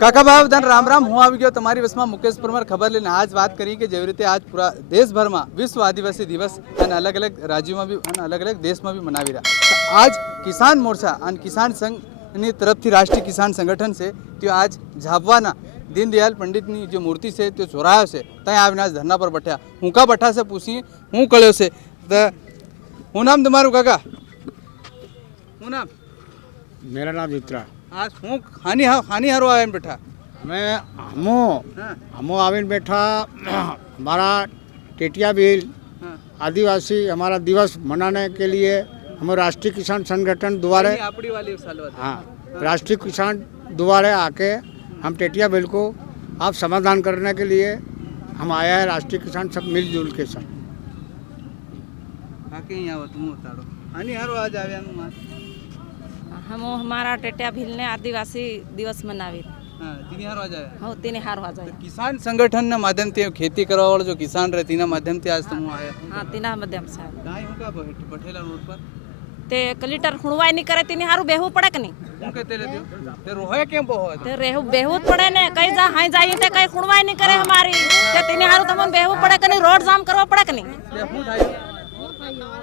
કાકા ભાવદાન રામ રામ હું આવી ગયો તમારી વસમાં મુકેશ પરમાર ખબર લઈને આજ વાત કરી કે જેવી રીતે આજ પૂરા દેશભરમાં વિશ્વ આદિવાસી દિવસ અને અલગ અલગ રાજ્યોમાં બી અને અલગ અલગ દેશમાં બી મનાવી રહ્યા તો આજ કિસાન મોરચા અને કિસાન સંઘની તરફથી રાષ્ટ્રીય કિસાન સંગઠન છે તે આજ ઝાબવાના દીનદયાલ પંડિતની જે મૂર્તિ છે તે ચોરાયો છે ત્યાં આવીને આજ ધરના પર બેઠ્યા હું કા બેઠા છે પૂછીએ હું કળ્યો છે તો હું નામ તમારું કાકા હું નામ मेरा नाम चित्रा आज हूँ हानि हानि हारो आया बैठा मैं हमो आविन बैठा हमारा टेटिया बिल आदिवासी हमारा दिवस मनाने के लिए हम राष्ट्रीय किसान संगठन द्वारा आपड़ी वाली साल बाद हाँ राष्ट्रीय किसान द्वारा आके हम टेटिया बिल को आप समाधान करने के लिए हम आया है राष्ट्रीय किसान सब मिलजुल के साथ आके यहाँ तुम उतारो हानि हारो आज आया हम हमारा टेटिया भील ने आदिवासी दिवस मनावी तीन हार हो जाए किसान संगठन ना माध्यम से खेती करवा वाला जो किसान रहती ना माध्यम से आज तुम आया हाँ तीना माध्यम से गाय होगा बैठेला रोड पर ते कलीटर खुणवाई नहीं करे तीन हारू बेहू पड़े कि नहीं હું कहते लेते हो ते रोहे क्यों बहुत ते रेहू बेहू पड़े ने कई जा हाई जाई ते कई खुणवाई नहीं करे हमारी ते तीन हारू तमन बेहू पड़े कि नहीं रोड जाम करवा पड़े कि नहीं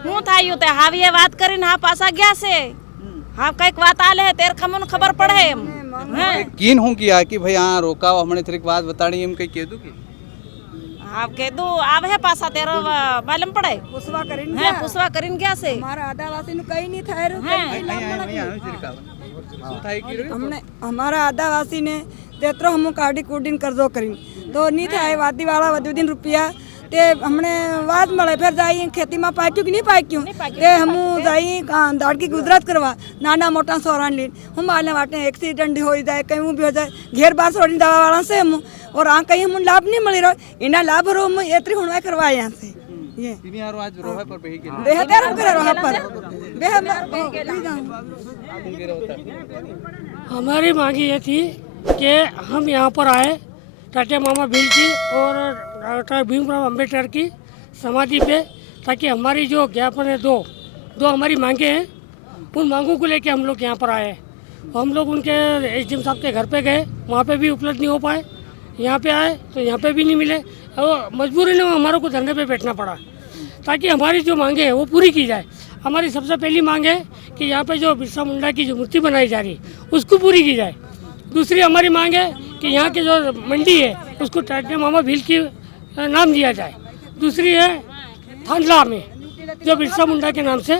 હું થાયું તે હાવીએ વાત કરીને હા પાછા ગયા છે हाँ कईक बात आले है तेरे खमन खबर पड़े एम कीन हूँ किया कि भाई हाँ रोकाओ हमने तेरी बात बतानी एम कहीं कह दूँ कि आप कह दो आवे है पासा तेरा मालूम पड़े पुसवा करीन है पुसवा करीन क्या से हमारा आदिवासी नु कहीं नहीं था हमने हमारा आदिवासी ने तेतरो हम काडी कूडिन कर दो करीन तो नहीं था वादी वाला वदु दिन रुपया ते हमने वाद मळे फिर जाई खेती में पाक्यू कि नहीं पाक्यू ते हम जाई दाड़की गुजरात करवा नाना मोटा सोरान लीन हम आले वाटे एक्सीडेंट हो जाए कहीं भी हो जाए घेर बार सोड़ी दवा वाला से हम और आ कहीं हम लाभ नहीं मिली रहो इना लाभ रो हम एतरी हुणवा करवा यहां से ये तीन यार आज रोहे पर बेही के बेहतर हम करे रोहा पर हमारी मांगी ये थी कि हम यहाँ पर आए टाटा मामा बिल की और डॉक्टर भीमराव अम्बेडकर की समाधि पे ताकि हमारी जो ज्ञापन है दो हमारी मांगे हैं उन मांगों को लेके हम लोग यहाँ पर आए हम लोग उनके एसडीएम साहब के घर पे गए वहाँ पे भी उपलब्ध नहीं हो पाए यहाँ पे आए तो यहाँ पे भी नहीं मिले और मजबूरी में हमारे को धरने पे बैठना पड़ा ताकि हमारी जो मांगे हैं वो पूरी की जाए हमारी सबसे पहली मांग है कि यहाँ पे जो बिरसा मुंडा की जो मूर्ति बनाई जा रही उसको पूरी की जाए दूसरी हमारी मांग है कि यहाँ की जो मंडी है उसको टाटा मामा भील की नाम दिया जाए दूसरी है थांडला में जो बिरसा मुंडा के नाम से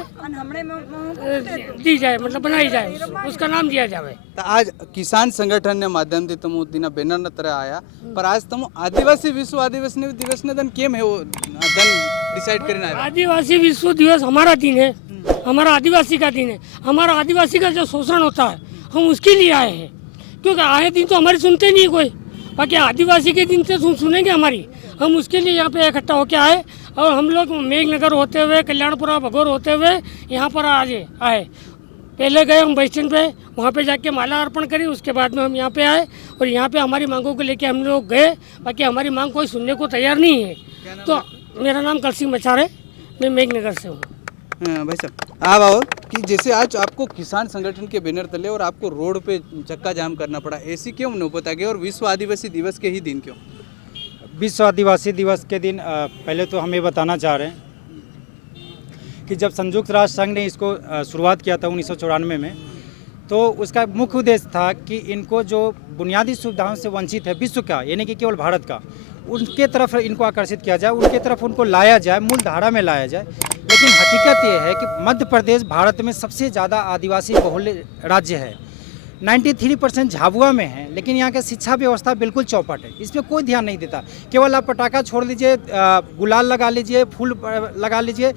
दी जाए मतलब बनाई जाए उसका नाम दिया जाए तो आज किसान संगठन ने माध्यम से तुम दिन बैनर न तरह आया पर आज तुम आदिवासी विश्व आदिवासी दिवस ने दिन केम है वो दिन डिसाइड करना है आदिवासी विश्व दिवस हमारा दिन है हमारा आदिवासी का दिन है हमारा आदिवासी का जो शोषण होता है हम उसके लिए आए हैं क्योंकि आए दिन तो हमारी सुनते नहीं कोई बाकी आदिवासी के दिन से सुनेंगे हमारी हम उसके लिए यहाँ पे इकट्ठा होकर आए और हम लोग मेघनगर होते हुए कल्याणपुरा भगोर होते हुए यहाँ पर आज आए पहले गए हम बस स्टैंड पे वहाँ पे जाके माला अर्पण करी उसके बाद में हम यहाँ पे आए और यहाँ पे हमारी मांगों को लेके हम लोग गए बाकी हमारी मांग कोई सुनने को तैयार नहीं है तो मेरा नाम कलसिंह मचार है मैं मेघनगर से हूँ भाई साहब आप आओ कि जैसे आज आपको किसान संगठन के बैनर तले और आपको रोड पे चक्का जाम करना पड़ा ऐसी क्यों नौबत आ गई और विश्व आदिवासी दिवस के ही दिन क्यों विश्व आदिवासी दिवस के दिन पहले तो हम ये बताना चाह रहे हैं कि जब संयुक्त राष्ट्र संघ ने इसको शुरुआत किया था 1994 में तो उसका मुख्य उद्देश्य था कि इनको जो बुनियादी सुविधाओं से वंचित है विश्व का यानी कि केवल भारत का उनके तरफ इनको आकर्षित किया जाए उनके तरफ उनको लाया जाए मूल धारा में लाया जाए लेकिन हकीकत ये है कि मध्य प्रदेश भारत में सबसे ज़्यादा आदिवासी बहुल राज्य है 93% झाबुआ में है लेकिन यहाँ की शिक्षा व्यवस्था बिल्कुल चौपट है इस पर कोई ध्यान नहीं देता केवल आप पटाखा छोड़ दीजिए गुलाल लगा लीजिए फूल लगा लीजिए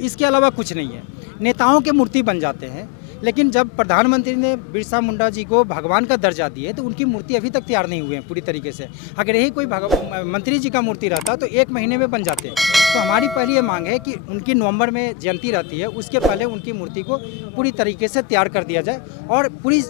इसके अलावा कुछ नहीं है नेताओं के मूर्ति बन जाते हैं लेकिन जब प्रधानमंत्री ने बिरसा मुंडा जी को भगवान का दर्जा दिए तो उनकी मूर्ति अभी तक तैयार नहीं हुई है पूरी तरीके से अगर यही कोई मंत्री जी का मूर्ति रहता तो 1 महीने में बन जाते तो हमारी पहली ये मांग है कि उनकी नवंबर में जयंती रहती है उसके पहले उनकी मूर्ति को पूरी तरीके से तैयार कर दिया जाए और पूरी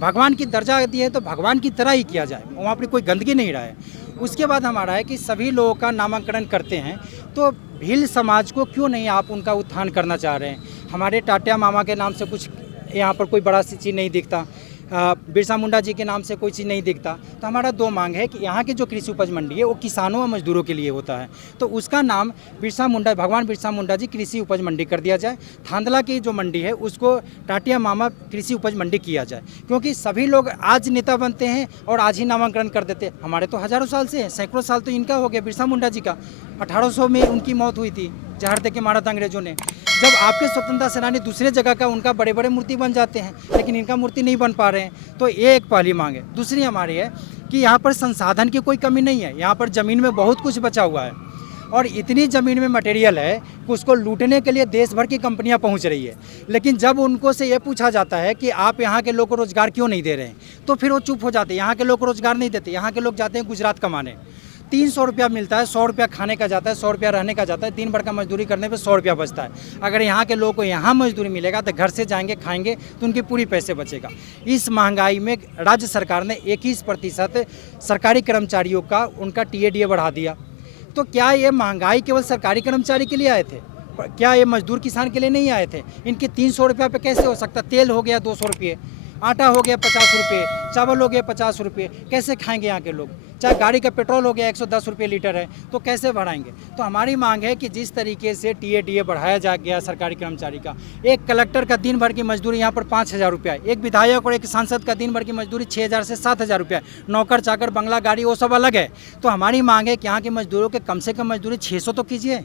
भगवान की दर्जा दी है तो भगवान की तरह ही किया जाए वहाँ पर कोई गंदगी नहीं रहा है उसके बाद हमारा है कि सभी लोगों का नामांकन करते हैं तो भील समाज को क्यों नहीं आप उनका उत्थान करना चाह रहे हैं हमारे टाटा मामा के नाम से कुछ यहाँ पर कोई बड़ा सी चीज़ नहीं दिखता बिरसा मुंडा जी के नाम से कोई चीज़ नहीं दिखता। तो हमारा दो मांग है कि यहाँ की जो कृषि उपज मंडी है वो किसानों और मजदूरों के लिए होता है, तो उसका नाम बिरसा मुंडा, भगवान बिरसा मुंडा जी कृषि उपज मंडी कर दिया जाए। थांदला की जो मंडी है उसको टाटिया मामा कृषि उपज मंडी किया जाए, क्योंकि सभी लोग आज नेता बनते हैं और आज ही नामांकन कर देते हैं। हमारे तो हज़ारों साल से, सैकड़ों साल तो इनका हो गया, बिरसा मुंडा जी का 1800 में उनकी मौत हुई थी, जहर दे के मारा था अंग्रेजों ने। जब आपके स्वतंत्रता सेनानी दूसरे जगह का उनका बड़े बड़े मूर्ति बन जाते हैं, लेकिन इनका मूर्ति नहीं बन पा रहे हैं, तो ये एक पहली मांग है। दूसरी हमारी है कि यहाँ पर संसाधन की कोई कमी नहीं है, यहाँ पर ज़मीन में बहुत कुछ बचा हुआ है और इतनी ज़मीन में मटेरियल है कि उसको लूटने के लिए देश भर की कंपनियां पहुंच रही है। लेकिन जब उनको से ये पूछा जाता है कि आप यहाँ के लोग को रोज़गार क्यों नहीं दे रहे हैं, तो फिर वो चुप हो जाते हैं। यहाँ के लोग को रोज़गार नहीं देते, यहाँ के लोग जाते हैं गुजरात कमाने। 300 रुपया मिलता है, 100 रुपया खाने का जाता है, 100 रुपया रहने का जाता है, दिन भर का मजदूरी करने पे 100 रुपया बचता है। अगर यहाँ के लोगों को यहाँ मजदूरी मिलेगा तो घर से जाएंगे, खाएंगे, तो उनकी पूरी पैसे बचेगा। इस महंगाई में राज्य सरकार ने 21% सरकारी कर्मचारियों का उनका TADA बढ़ा दिया। तो क्या ये महंगाई केवल सरकारी कर्मचारी के लिए आए थे? क्या ये मजदूर किसान के लिए नहीं आए थे? इनके 300 रुपये पे कैसे हो सकता? तेल हो गया 200 रुपये, आटा हो गया 50 रुपये, चावल हो गया 50 रुपये, कैसे खाएंगे यहाँ के लोग? चाहे गाड़ी का पेट्रोल हो गया 110 रुपये लीटर है, तो कैसे बढ़ाएंगे? तो हमारी मांग है कि जिस तरीके से TADA बढ़ाया जा गया सरकारी कर्मचारी का, एक कलेक्टर का दिन भर की मजदूरी यहाँ पर 5,000 रुपया है, एक विधायक और एक सांसद का दिन भर की मजदूरी 6,000 से 7,000 रुपया, नौकर चाकर बंगला गाड़ी वो सब अलग है। तो हमारी मांग है कि यहाँ के मजदूरों के कम से कम मजदूरी 600 तो कीजिए,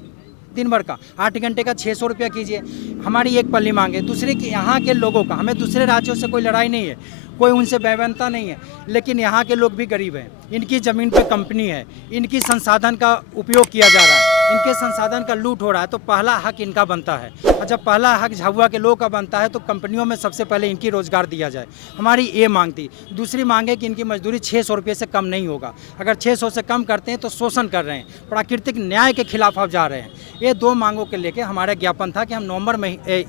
दिन भर का 8 घंटे का 600 रुपया कीजिए। हमारी एक पहली मांग है। दूसरी कि यहाँ के लोगों का, हमें दूसरे राज्यों से कोई लड़ाई नहीं है, कोई उनसे बेवंता नहीं है, लेकिन यहाँ के लोग भी गरीब हैं। इनकी ज़मीन पे कंपनी है, इनकी संसाधन का उपयोग किया जा रहा है, इनके संसाधन का लूट हो रहा है, तो पहला हक इनका बनता है। और जब पहला हक झाबुआ के लोगों का बनता है तो कंपनियों में सबसे पहले इनकी रोज़गार दिया जाए। हमारी ये मांग थी। दूसरी मांग है कि इनकी मजदूरी 600 रुपये से कम नहीं होगा। अगर 600 से कम करते हैं तो शोषण कर रहे हैं, प्राकृतिक न्याय के खिलाफ आप जा रहे हैं। ये दो मांगों के लेके हमारा ज्ञापन था कि हम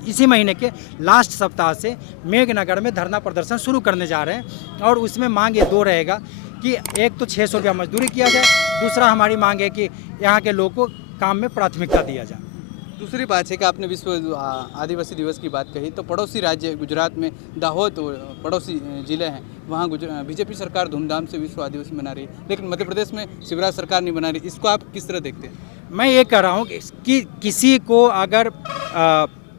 इसी महीने के लास्ट सप्ताह से मेघनगर में धरना प्रदर्शन शुरू करने जा रहे हैं। और उसमें मांग ये दो रहेगा कि एक तो 600 रुपया मजदूरी किया जाए, दूसरा हमारी मांग है कि यहाँ के लोगों को काम में प्राथमिकता दिया जाए। दूसरी बात है कि आपने विश्व आदिवासी दिवस की बात कही, तो पड़ोसी राज्य गुजरात में दाहोद पड़ोसी ज़िले हैं, वहाँ बीजेपी सरकार धूमधाम से विश्व आदिवासी मना रही है, लेकिन मध्य प्रदेश में शिवराज सरकार नहीं मना रही। इसको आप किस तरह देखते हैं? मैं ये कह रहा हूँ कि किसी को अगर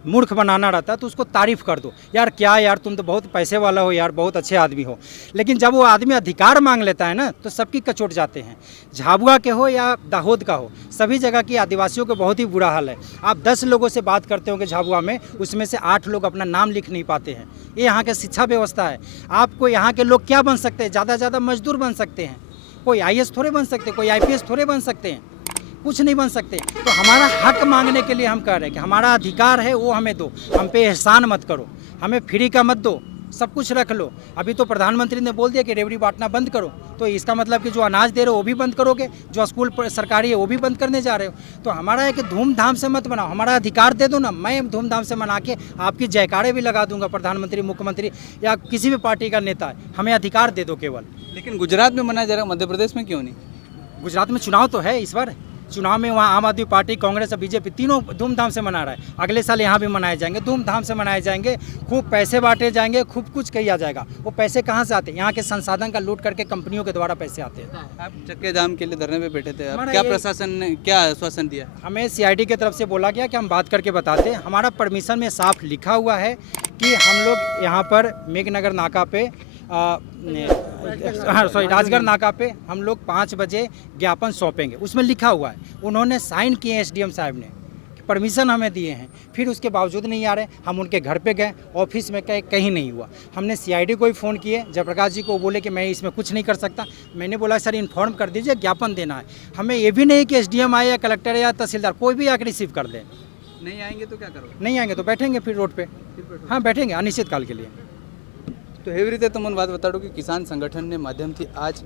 मूर्ख बनाना रहता है तो उसको तारीफ़ कर दो, यार क्या यार तुम तो बहुत पैसे वाला हो यार, बहुत अच्छे आदमी हो। लेकिन जब वो आदमी अधिकार मांग लेता है ना, तो सबकी कचोट जाते हैं। झाबुआ के हो या दाहोद का हो, सभी जगह की आदिवासियों को बहुत ही बुरा हाल है। आप 10 लोगों से बात करते होंगे झाबुआ में, उसमें से 8 लोग अपना नाम लिख नहीं पाते हैं। ये यहाँ की शिक्षा व्यवस्था है। आपको यहाँ के लोग क्या बन सकते हैं? ज़्यादा से ज़्यादा मजदूर बन सकते हैं। कोई IAS थोड़े बन सकते, कोई IPS थोड़े बन सकते हैं, कुछ नहीं बन सकते। तो हमारा हक मांगने के लिए हम कह रहे हैं कि हमारा अधिकार है वो हमें दो, हम पे एहसान मत करो, हमें फ्री का मत दो, सब कुछ रख लो। अभी तो प्रधानमंत्री ने बोल दिया कि रेवड़ी बांटना बंद करो, तो इसका मतलब कि जो अनाज दे रहे हो वो भी बंद करोगे, जो स्कूल सरकारी है वो भी बंद करने जा रहे हो। तो हमारा है कि धूमधाम से मत बनाओ, हमारा अधिकार दे दो ना। मैं धूमधाम से मना के आपकी जयकारे भी लगा दूंगा, प्रधानमंत्री, मुख्यमंत्री या किसी भी पार्टी का नेता, हमें अधिकार दे दो केवल। लेकिन गुजरात में मनाया जा रहा है, मध्य प्रदेश में क्यों नहीं? गुजरात में चुनाव तो है, इस बार चुनाव में वहाँ आम आदमी पार्टी, कांग्रेस और बीजेपी तीनों धूमधाम से मना रहा है। अगले साल यहाँ भी मनाए जाएंगे, धूमधाम से मनाए जाएंगे, खूब पैसे बांटे जाएंगे, खूब कुछ किया जाएगा। वो पैसे कहाँ से आते हैं? यहाँ के संसाधन का लूट करके कंपनियों के द्वारा पैसे आते हैं। आप चक्के जाम के लिए धरने पे बैठे थे, अब क्या प्रशासन ने क्या आश्वासन दिया? हमें CID की तरफ से बोला गया कि हम बात करके बताते हैं। हमारा परमिशन में साफ लिखा हुआ है कि हम लोग यहाँ पर मेघनगर नाका पे राजगढ़ नाका पे हम लोग 5 बजे ज्ञापन सौंपेंगे। उसमें लिखा हुआ है, उन्होंने साइन किए SDM साहब ने, परमिशन हमें दिए हैं, फिर उसके बावजूद नहीं आ रहे। हम उनके घर पे गए, ऑफिस में गए, कहीं नहीं हुआ। हमने CID को भी फ़ोन किए, जयप्रकाश जी को, बोले कि मैं इसमें कुछ नहीं कर सकता। मैंने बोला सर इन्फॉर्म कर दीजिए, ज्ञापन देना है हमें। ये भी नहीं कि SDM आए या कलेक्टर या तहसीलदार, कोई भी आकर रिसीव कर दे। नहीं आएंगे तो क्या करोगे? नहीं आएंगे तो बैठेंगे फिर रोड पे। हाँ बैठेंगे अनिश्चित काल के लिए। तो એવી રીતે તમને વાત બતાડું કે કિસાન સંગઠનને માધ્યમથી આજ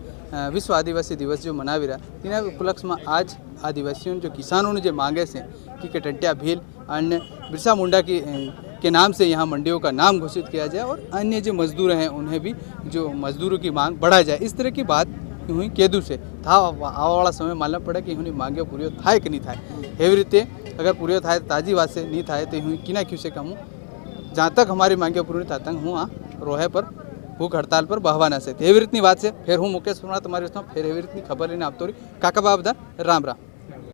વિશ્વ આદિવાસી દિવસ જો મનાવી રહ્યા તેના ઉપલક્ષમાં આજ આદિવાસીઓને जो किसानों ने जो मांगे से कि टंटिया भील अन्य बिरसा मुंडा के नाम से यहाँ मंडियों का नाम घोषित किया जाए और अन्य जो मजदूर हैं उन्हें भी जो मजदूरों की मांग बढ़ाई जाए। इस तरह की बात हुई केदू से था। आवावाला समय मालूम पड़े कि उन्हें मांगे पूरी थाय कि नहीं थाय। एवी रीते अगर पूरी थाय ताजी बात से नहीं थाय तो हुई किना क्यों से कहूँ, जहाँ तक हमारी मांगे पूरी था तक हूँ रोहे पर ભૂખ હડતાલ પર બહવાના છે. એવી રીતની વાત છે. ફેર હું મુકેશ પરમાર તમારી વસ્તુમાં ફેર એવી રીતની ખબર લઈને આપતો રહી. કાકા બાબા રામ રામ.